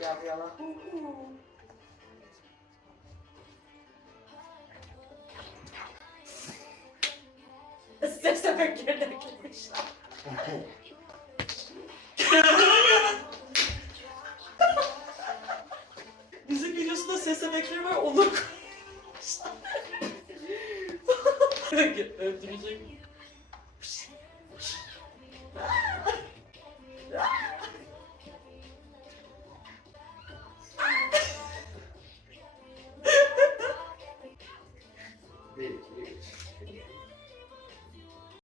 Gabriela. Ses efektlerini eklemişler. Müzik videosunda ses efektleri var, onu koymuşlar. Öldürecek.